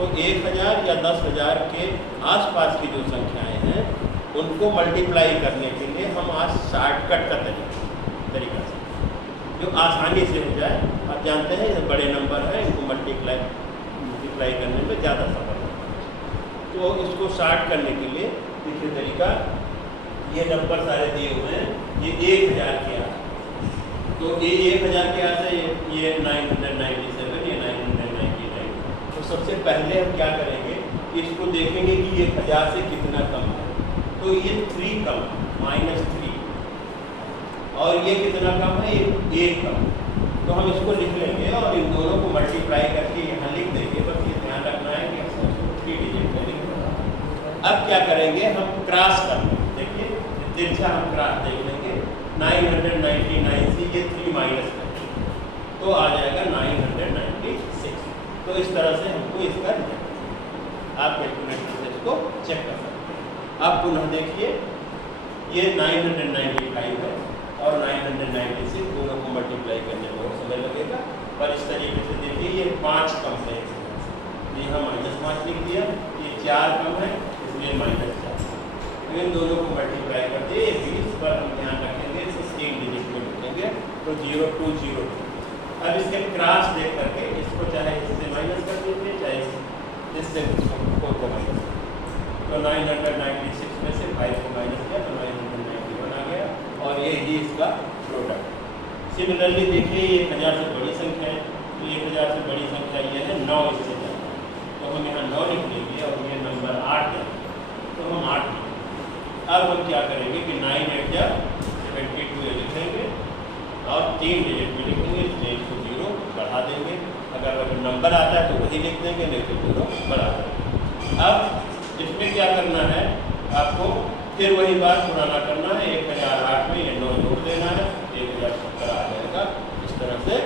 तो 1000 या 10,000 के आसपास की जो संख्याएं हैं उनको मल्टीप्लाई करने के लिए हम आज शॉर्टकट का तरीका से जो आसानी से हो जाए। आप जानते हैं ये बड़े नंबर हैं, इनको मल्टीप्लाई करने में ज़्यादा समय लगता है। तो इसको शॉर्ट करने के लिए देखिए तरीका, ये नंबर सारे दिए हुए हैं, ये 1000 के आ, तो ये 1000 के आ से ये 997, ये 999। तो सबसे पहले हम क्या करेंगे, इसको देखेंगे कि ये 1000 से कितना कम है। तो ये 3 कम, -3, और ये कितना कम है, ये 1 कम। तो हम इसको लिख लेंगे और इन दोनों को मल्टीप्लाई करके यहाँ लिख देंगे। बस ये ध्यान रखना है कि हम 3 डिजिट में लिख देंगे। अब क्या करेंगे, हम क्रॉस कर लेंगे। देखिए तिरछा हम क्रॉस देख लेंगे, 999 से ये 3 माइनस करेंगे तो आ जाएगा 996। तो इस तरह से हमको इसका आप कैलकुलेटर से इसको चेक कर सकते हैं। आप पुनः देखिए, ये 995 है और 996, दोनों को मल्टीप्लाई करने में बहुत समय लगेगा। पर इस तरीके से देखिए ये 5 कम है, ये हम -5 लिख दिया, ये 4 कम है इसलिए -4। तो इन दोनों को मल्टीप्लाई कर दिए, 20 पर हम ध्यान रखेंगे, इसे 3 डिजिट में लिखेंगे तो 0202। अब इसके क्रॉस देख करके इसको चाहे इससे माइनस कर दीजिए, चाहे इससे इसको को माइनस कर। तो 996 में से 5 को माइनस किया तो 991 आ गया और ये ही इसका प्रोडक्ट। सिमिलरली देखिए ये 1000 से बड़ी संख्या है, तो 1000 से बड़ी संख्या ये है 9, इससे ज़्यादा। तो हम यहाँ 9 लिख लेंगे और ये नंबर 8 है तो हम 8 लिखेंगे। अब हम क्या करेंगे कि 9 8 जा 72 लिखेंगे और 3 डिजिट में लिखेंगे, इसलिए इसको 0 बढ़ा देंगे। अगर नंबर आता है तो वही लिख देंगे, नहीं तो 0 बढ़ा देंगे। अब इसमें क्या करना है, आपको फिर वही बात पुराना करना है। 1008 में ये 9 जोड़ देना है, 1070 आ जाएगा। इस तरह से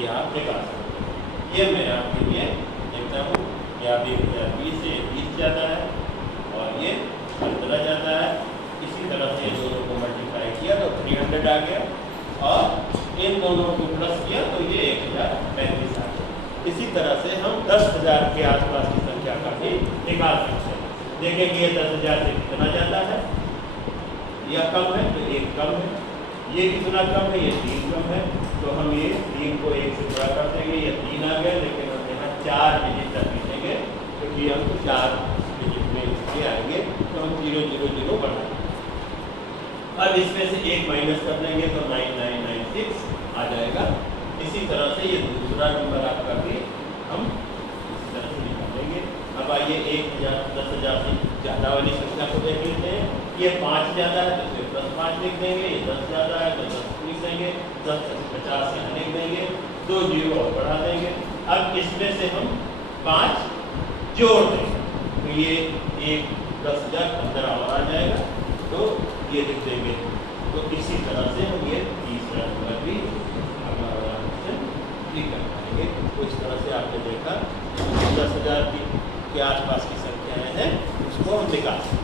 ये आप निकाल सकते हैं। ये मैं आपके लिए देखता हूँ कि आप 1020 से 20 जाता है और ये 15 जाता है। इसी तरह से दोनों को मल्टीप्लाई किया तो 300 आ गया और इन दोनों को प्लस किया तो ये 1035 आ गया। इसी तरह से हम 10,000 के आसपास की संख्या का भी निकाल सकते हैं। देखेंगे ये 10,000 से कितना ज़्यादा है या कम है, तो 1 कम है। ये कितना कम है, ये 3 कम है। तो हम ये 3 को 1 से गुणा कर देंगे, ये 3 आ गया, लेकिन हम यहाँ 4 डिजिट तक लिखेंगे क्योंकि हम 4 डिजिट में इसके आएंगे तो हम 000 बढ़ाएंगे। अब इसमें से 1 माइनस कर देंगे तो 9996 आ जाएगा। इसी तरह से ये दूसरा नंबर आपका भी हम इसी तरह से निकालेंगे। अब आइए 1000 10,000 से ज़्यादा वाली संख्या को देख लेते हैं। ये 5 ज़्यादा है तो इसमें +5 लिख देंगे, ये 10 ज़्यादा है तो 10 लिख देंगे, 10 से 50 यहाँ लिख देंगे, 2 0 और बढ़ा देंगे। अब इसमें से हम 5 जोड़ देंगे तो ये 1 10,000 15 और आ जाएगा, तो ये लिख देंगे। तो इसी तरह से हम ये तीसरा नंबर भी हमारा ठीक कर पाएंगे। तो इस तरह से आपने देखा 10,000 के आसपास की संख्याएं हैं, उसको हम निकाल सकते हैं।